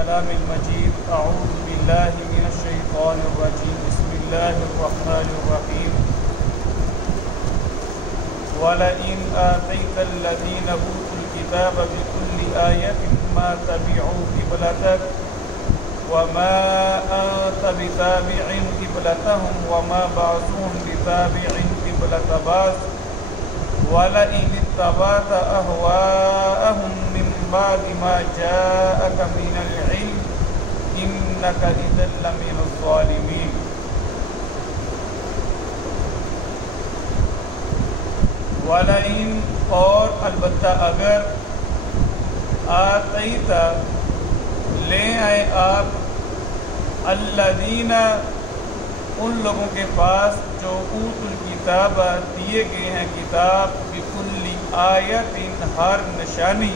الكلام المجيد. أعوذ بالله من الشيطان الرجيم. بسم الله الرحمن الرحيم. ولئن آتيت الذين أوتوا الكتاب بكل آية ما تبعوا قبلتك وما أنت بتابع قبلتهم وما بعضهم بتابع قبلة بعض ولئن اتبعت أهواءهم من بعد ما جاءك من العلم إنك إذا لمن الظالمين. ولئن اور البتہ اگر آتیت لے آئے آپ الذین ان لوگوں کے پاس جو اوت الکتاب دیے گئے ہیں کتاب بکل آیت ہر نشانی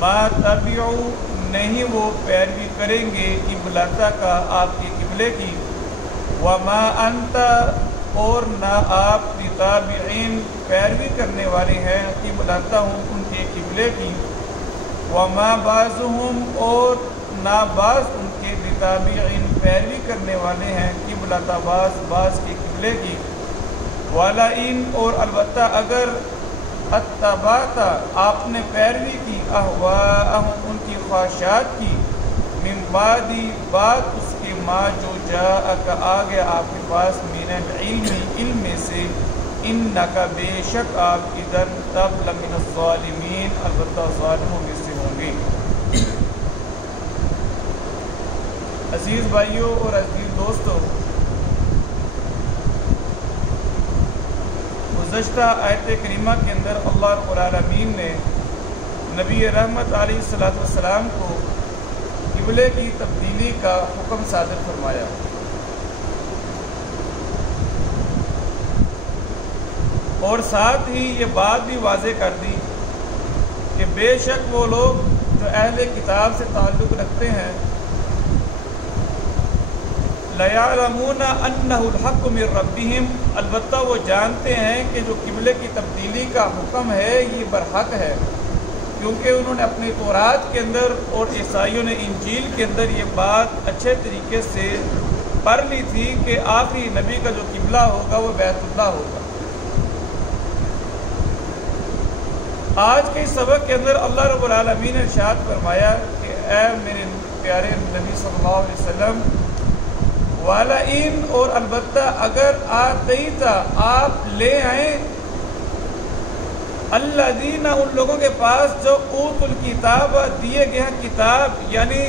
ما تبعوا نہیں وہ پیروی کریں گے قبلتا کا آپ کے قبلے کی وما انت اور نہ آپ بتابعین پیروی کرنے والے ہیں قبلتا ہوں ان کے قبلے کی وما بعضهم اور نہ بعض ان کے بتابعین پیروی کرنے والے ہیں قبلۃ بعض کے قبلے کی ولئن اور البتہ اگر اتبعت آپ نے پیروی کی اہواءہم ان کی خواہشات کی من بعد اس کے ما جو جاءک آ گیا آپ کے پاس من العلم علم میں سے انک بے شک آپ اذن تب لمن الظالمین البتہ ظالموں میں سے ہوں گے. عزیز بھائیوں اور عزیز دوستوں، گزشتہ آیت کریمہ کے اندر اللہ رب العالمین نے نبی رحمت علیہ السلام کو قبلے کی تبدیلی کا حکم صادر فرمایا. اور ساتھ ہی یہ بات بھی واضح کر دی کہ بے شک وہ لوگ جو اہل کتاب سے تعلق رکھتے ہیں لَيَعْلَمُونَ أَنَّهُ الْحَقُّ مِنْ رَبِّهِمْ البتہ وہ جانتے ہیں کہ جو قبلے کی تبدیلی کا حکم ہے یہ برحق ہے، کیونکہ انہوں نے اپنی تورات کے اندر اور عیسائیوں نے انجیل کے اندر یہ بات اچھے طریقے سے پڑھ لی تھی کہ آخری نبی کا جو قبلہ ہوگا وہ بیت اللہ ہوگا. آج کے سبق کے اندر اللہ رب العالمین نے ارشاد فرمایا کہ اے میرے پیارے نبی صلی اللہ علیہ وسلم وَلَئِن اور البتہ اگر آتیت آپ لے آئیں الذین ان لوگوں کے پاس جو اوت الکتاب دیے گئے ہیں کتاب یعنی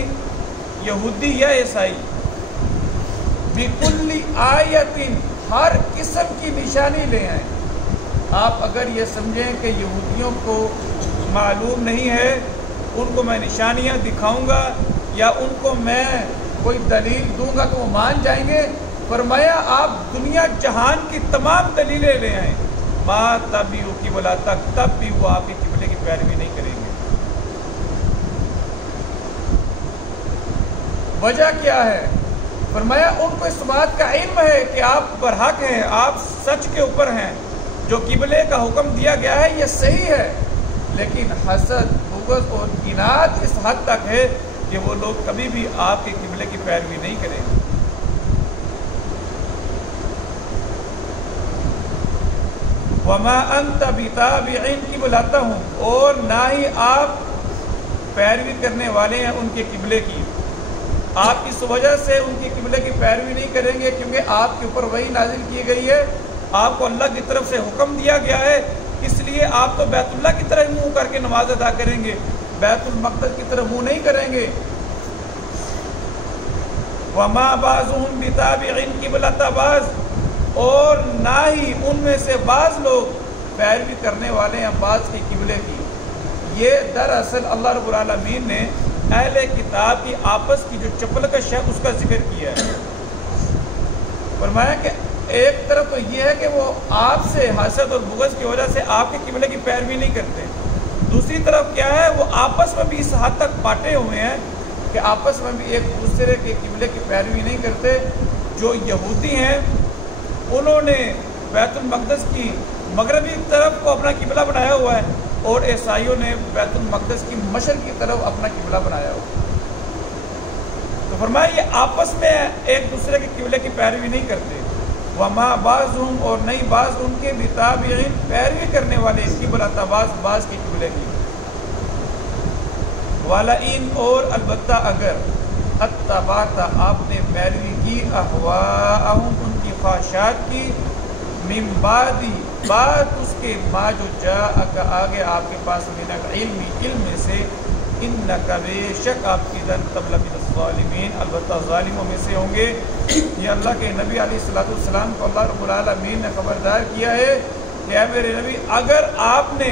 یہودی یا عیسائی بِكُلِّ آیَةٍ ہر قسم کی نشانی لے آئیں. آپ اگر یہ سمجھیں کہ یہودیوں کو معلوم نہیں ہے ان کو میں نشانیاں دکھاؤں گا یا ان کو میں کوئی دلیل دوں گا تو وہ مان جائیں گے، فرمایا آپ دنیا جہان کی تمام دلیلیں لے آئیں ما تبعوا قبلتک تب بھی وہ آپ کے قبلے کی پیروی نہیں کریں گے. وجہ کیا ہے؟ فرمایا ان کو اس بات کا علم ہے کہ آپ برحق ہیں، آپ سچ کے اوپر ہیں، جو قبلے کا حکم دیا گیا ہے یہ صحیح ہے، لیکن حسد بغض اور اناد اس حد تک ہے کہ وہ لوگ کبھی بھی آپ کے قبلے کی پیروی نہیں کریں گے. وَمَا أَنْتَ بِتَابِعٍ قِبْلَتَهُمْ اور نہ ہی آپ پیروی کرنے والے ہیں ان کے قبلے کی. آپ اس وجہ سے ان کی قبلے کی پیروی نہیں کریں گے کیونکہ آپ کے اوپر وحی نازل کی گئی ہے، آپ کو اللہ کی طرف سے حکم دیا گیا ہے، اس لیے آپ تو بیت اللہ کی طرف منہ کر کے نماز ادا کریں گے، بیت المقدس کی طرف منہ نہیں کریں گے. وَمَا بَعْضُهُمْ بِتَابِعٍ قِبْلَةَ بَعْضٍ اور نہ ہی ان میں سے بعض لوگ پیروی کرنے والے ہیں بعض کی قبلے کی. یہ دراصل اللہ رب العالمین نے اہل کتاب کی آپس کی جو چپلکش ہے اس کا ذکر کیا ہے. فرمایا کہ ایک طرف تو یہ ہے کہ وہ آپ سے حسد اور بغض کی وجہ سے آپ کے قبلے کی پیروی نہیں کرتے، دوسری طرف کیا ہے وہ آپس میں بھی اس حد تک بانٹے ہوئے ہیں کہ آپس میں بھی ایک دوسرے کے قبلے کی پیروی نہیں کرتے. جو یہودی ہیں انہوں نے بیت المقدس کی مغربی طرف کو اپنا قبلہ بنایا ہوا ہے اور عیسائیوں نے بیت المقدس کی مشرق کی طرف اپنا قبلہ بنایا ہوا ہے. تو فرمایا یہ آپس میں ایک دوسرے کے قبلے کی پیروی نہیں کرتے، وما بعضهم اور نہیں بعض ان کے بھی تابعین پیروی کرنے والے اس کی بلاتا بعض کے قبلے کی، وَلَئِنْ اور البتہ اگر اتبعت آپ نے پیروی کی اہواءہم ان کی خواہشات کی، من بعد اس کے ما جو جاءک آگے آپ کے پاس من العلم علم میں سے، انک بے شک آپ کی ذن قبل من الظالمین البتہ ظالموں میں سے ہوں گے۔ یہ اللہ کے نبی علیہ السلام کو اللہ رب العالمین نے خبردار کیا ہے کہ اے میرے نبی اگر آپ نے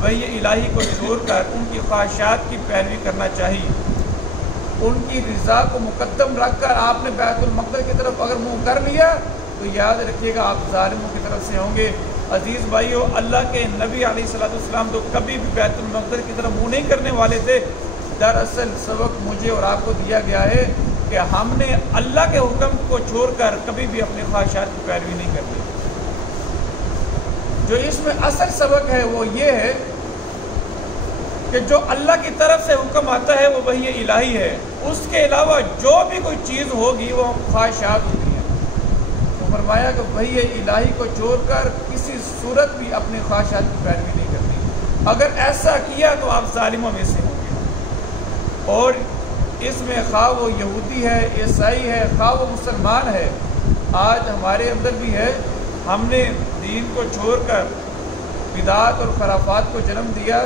وحی الہی کو چھوڑ کر ان کی خواہشات کی پیروی کرنا چاہی، ان کی رضا کو مقدم رکھ کر آپ نے بیت المقدس کی طرف اگر منہ کر لیا تو یاد رکھیے گا آپ ظالموں کی طرف سے ہوں گے۔ عزیز بھائیو، اللہ کے نبی علیہ السلام تو کبھی بھی بیت المقدس کی طرف منہ نہیں کرنے والے تھے۔ دراصل سبق مجھے اور آپ کو دیا گیا ہے کہ ہم نے اللہ کے حکم کو چھوڑ کر کبھی بھی اپنے خواہشات کی پیروی نہیں کرنی۔ جو اس میں اصل سبق ہے وہ یہ ہے کہ جو اللہ کی طرف سے حکم آتا ہے وہ وحی الہی ہے، اس کے علاوہ جو بھی کوئی چیز ہوگی وہ خواہشات ہوتی ہیں۔ تو فرمایا کہ وحی الہی کو چھوڑ کر کسی صورت بھی اپنے خواہشات کی پیروی نہیں کرنی، اگر ایسا کیا تو آپ ظالموں میں سے ہوں گے۔ اور اس میں خواہ وہ یہودی ہے، عیسائی ہے، خواہ وہ مسلمان ہے، آج ہمارے اندر بھی ہے، ہم نے دین کو چھوڑ کر بدعات اور خرافات کو جنم دیا،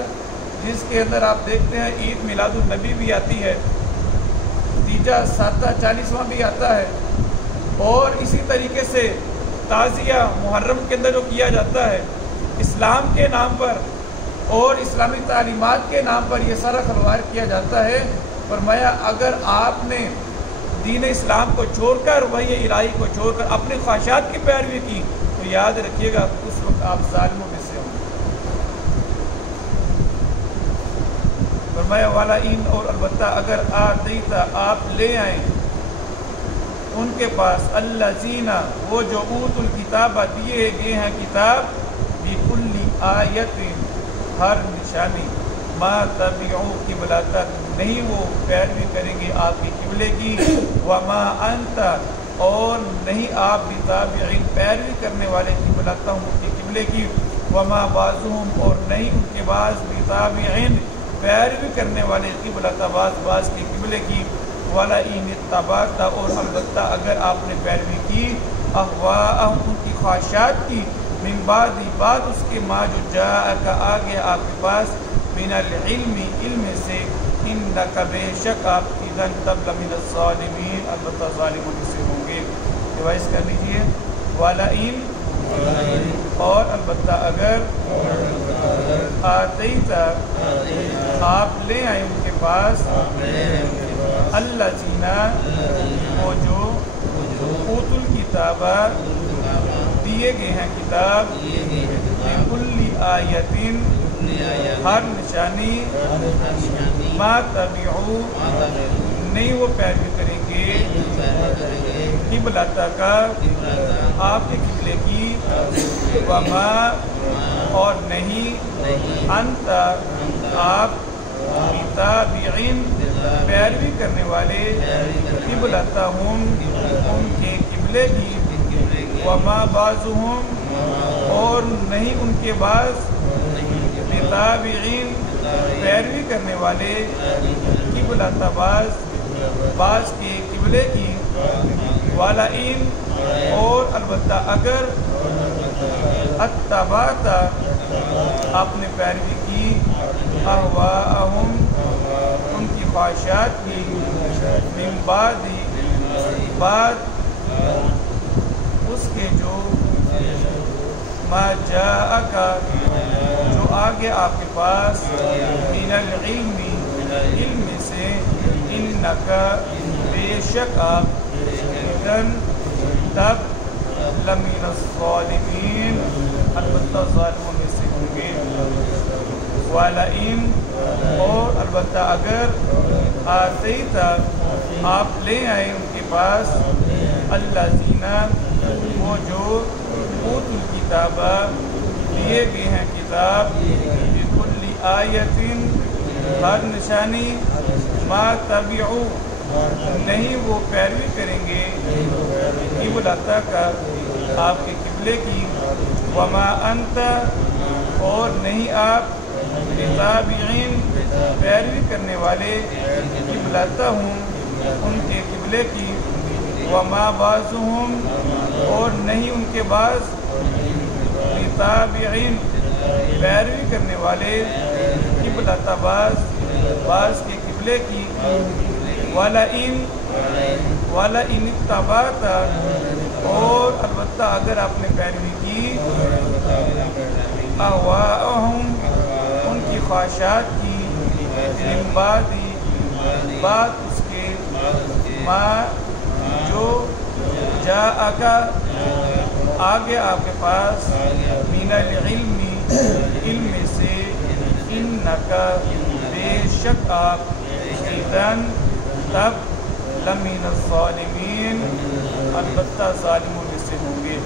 جس کے اندر آپ دیکھتے ہیں عید میلاد النبی بھی آتی ہے، تیجا ساتہ 40واں بھی آتا ہے، اور اسی طریقے سے تعزیہ محرم کے اندر جو کیا جاتا ہے اسلام کے نام پر اور اسلامی تعلیمات کے نام پر یہ سارا خلوار کیا جاتا ہے۔ فرمایا اگر آپ نے دین اسلام کو چھوڑ کر وحی الہی کو چھوڑ کر اپنے خواہشات کی پیروی کی تو یاد رکھیے گا اس وقت آپ ظالموں میں سے ہوں۔ فرمایا والا ان اور البتہ اگر آتیتا آپ لے آئیں ان کے پاس الذین وہ جو اوت الکتاب دیے گئے ہیں کتاب بکل آیت ہر نشانی ما تبعوا قبلتک نہیں وہ پیروی کریں گے آپ کی قبلے کی، وما انت اور نہیں آپ بتابعین پیروی کرنے والے قبلتہم ان کی قبلے کی، وما بعضهم اور نہیں ان کے بعض بتابعین پیروی کرنے والے قبلت بعض کے قبلے کی، وَلَئِنِ اتَّبَعْتَ اور البتہ اگر آپ نے پیروی کی اہواءہم ان کی خواہشات کی، من بعد اس کے ما جو جاءک آگے آپ کے پاس من العلم علم سے، انک بے شک آپ اذن تب لمن الظالمین البتہ ظالموں میں سے ہوں گے۔ ریوائز کر لیجیے، وَلَئِن اور البتہ اگر آتیتا آپ لے آئے ان کے پاس الذین وہ جو اوت الکتاب دیے گئے ہیں کتاب بکل آیتن ہر نشانی ما تبعوا نہیں وہ پیروی کریں گے قبلتک آپ کے قبلے کی، وما اور نہیں انت آپ تابعین پیروی کرنے والے قبلتہم ان کے قبلے کی، وما بعضهم اور نہیں ان کے بعض بتابعین پیروی کرنے والے قبلت بعض کے قبلے کی، وَلَئِن اور البتہ اگر اتبعت آپ نے پیروی کی اہواءہم ان کی خواہشات کی، من بعد اس کے جو ما جاءک جو آگے آپ کے پاس من العلم علم سے، انک بے شک آپ اذن تب لمن الظالمین البتہ ظالموں میں سے ہوں گے۔ وَلَئِن اور البتہ اگر آتیتا آپ لے آئے ان کے پاس الذین وہ جو اوت الکتاب دیے گئے ہیں کتاب بکل آیتن ہر نشانی ما تبعوا نہیں وہ پیروی کریں گے قبلہ کا آپ کے قبلے کی، وما انت اور نہیں آپ بتابعین پیروی کرنے والے قبلتہم ان کے قبلے کی، وما بعضهم اور نہیں ان کے بعض بتابعین پیروی کرنے والے قبلۃ بعض کے قبلے کی، وَلَئِن اتَّبَعْتَ اور البتہ اگر آپ نے پیروی کی، اہواءہم ان کی خواہشات کی، من بعد اس کے، ما جو جاءک آگے آپ کے پاس، من العلم علم سے، انک بے شک آپ، اذن تب، لمن الظالمین البتہ ظالموں میں سے ہوں گے۔